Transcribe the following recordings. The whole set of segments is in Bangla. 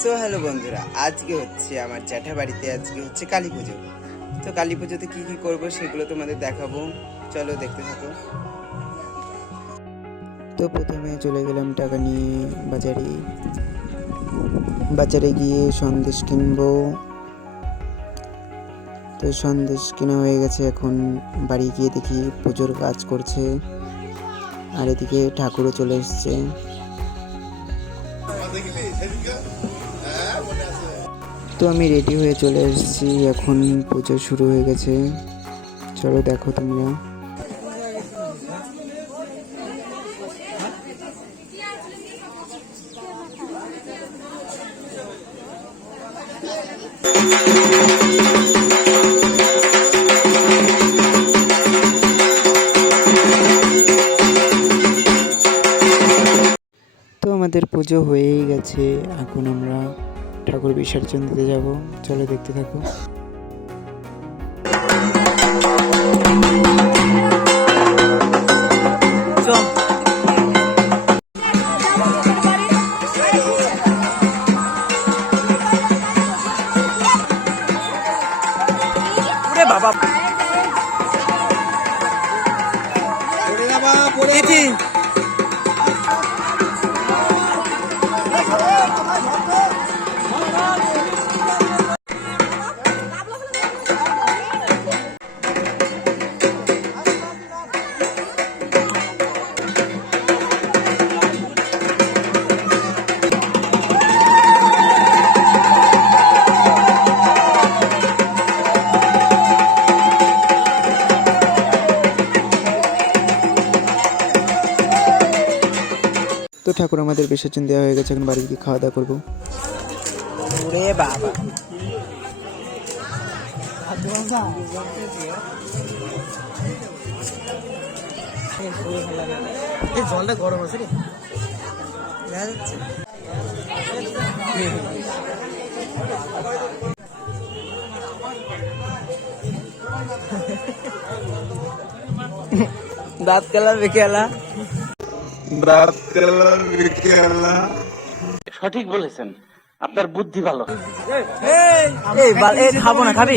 সো হ্যালো বন্ধুরা, আজকে হচ্ছে আমার জ্যাঠা বাড়িতে আজকে হচ্ছে কালী পুজো। তো কালী পুজোতে কী কী করব সেগুলো তোমাদের দেখাবো। চলো দেখতে থাকো। তো প্রথমে চলে গেলাম টাকা নিয়ে বাজারে। বাজারে গিয়ে সন্দেশ কিনবো। তো সন্দেশ কেনা হয়ে গেছে, এখন বাড়ি গিয়ে দেখি পুজোর কাজ করছে। আর এদিকে ঠাকুরও চলে এসছে। তো আমি রেডি হয়ে চলে এসেছি। এখন পুজো শুরু হয়ে গেছে। চলো দেখো তোমরা। তো আমাদের পুজো হয়েই গেছে। এখন আমরা ঠাকুর বিসর্জন দিতে যাব। চলো দেখতে থাকো। বাবা। ঠাকুর আমাদের বিসর্জন দেওয়া হয়ে গেছে এখন বাড়ি গিয়ে খাওয়া দাওয়া করব। ওরে বাবা। জলটা গরম আছে রে। দেখা যাচ্ছে দাঁত খেলা সঠিক বলেছেন। আপনার বুদ্ধি ভালো। এই খাব না খাবি?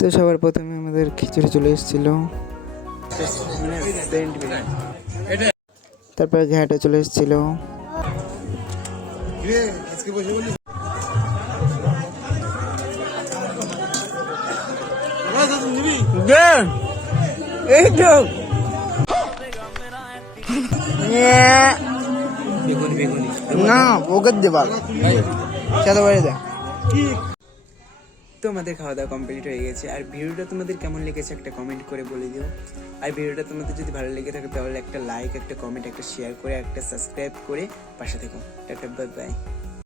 তো সবার প্রথমে আমাদের খিচুড়ি চলে এসেছিল। তারপরে ঘ্যাটা চলে এসেছিল। এই তো। না ওকে দেবাল সাদা বাড়ি দে তো আমাদের খাওয়া দাওয়া কমপ্লিট হয়ে গেছে আর ভিডিওটা তোমাদের কেমন লেগেছে একটা কমেন্ট করে বলে দিও আর ভিডিওটা তোমাদের যদি ভালো লেগে থাকে তাহলে একটা লাইক একটা কমেন্ট একটা শেয়ার করে একটা সাবস্ক্রাইব করে পাশে থেকো টাটা বাই বাই